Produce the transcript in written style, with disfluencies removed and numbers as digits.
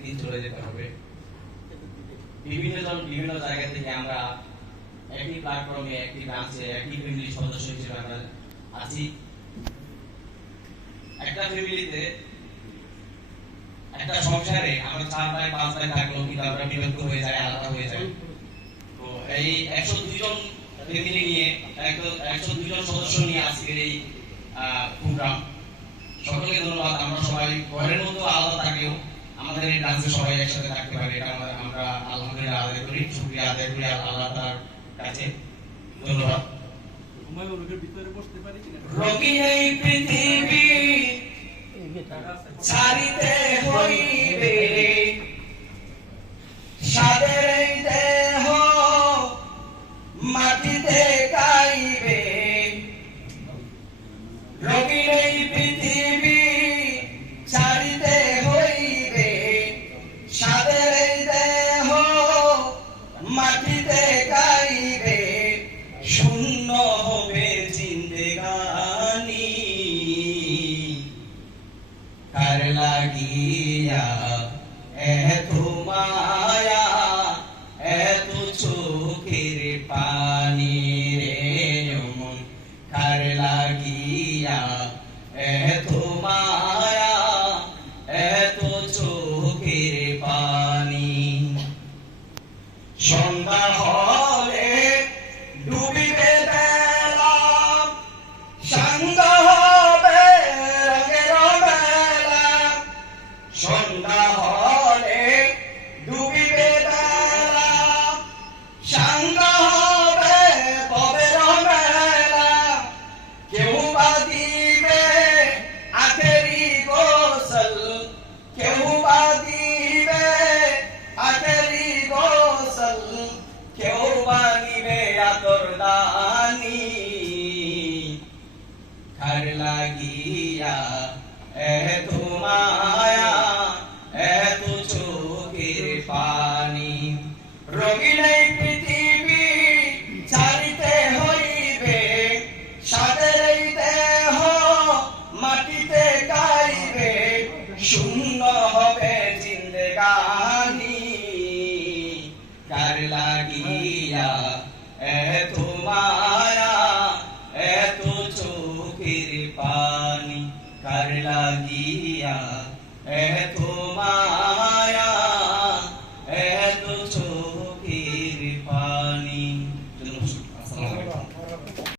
একদিন চলে যেতে হবে। বিভিন্ন জায়গা থেকে আমরা একই প্ল্যাটফর্মে, একই ব্রাঞ্চে, একই ফ্যামিলির সদস্য হিসেবে আমরা আছি। একটা ফ্যামিলিতে, একটা সংসারে আমরা 4 ভাই 5 ভাই থাকলেও কিন্তু আমরা বিভক্ত হয়ে যাই, আলাদা হয়ে যাই। তো এই 102 জন ফ্যামিলি নিয়ে, 102 জন সদস্য নিয়ে আজকের এই প্রোগ্রাম। সকলকে ধন্যবাদ। আমরা সবাই ঘরের মতো আলাদা থাকলেও আমাদের এই ডান্সে সবাই একসাথে থাকতে পারি, এটা আমরা আলহামদুলিল্লাহ আদায় করি, শুকরিয়া আদায় করি আল্লাহ তাআলার কাছে। ধন্যবাদ। রোগী এই পৃথিবী ছাড়িতে হইবে, সাদের এই দেহ মাটিতে গাইবে। রোগী এই পৃথিবী ছাড়িতে হইবে, সাদের এই দেহ মাটিতে গাইবে। শূন্য হবে জিন্দেগানি, কার লাগিয়া এত মায়া, এত চোখের পানি রে মন, কার লাগিয়া এত মায়া, এত চোখের পানি। সন্ধ্যা হলে ডুবিবে বেলা, সাঙ্গ হবে রঙের মেলা। সন্ধ্যা হলে ডুবিবে বেলা, সাঙ্গ হবে ভবের মেলা। কেউ বা দিবে আখেরি গোসল, কেউ বা দিবে আখেরি গোসল, কেউ বা নিবে আতরদানি। কার লাগিয়া এত মায়া, এত চোখের পানি। রঙিন এই পৃথিবী ছাড়িতে হইবে, সাদের এই দেহ মাটিতে গাইবে। শূন্য হবে জিন্দেগানি, কার লাগিয়া এত মায়া, এত চোখের পানি। কার লাগিয়া এত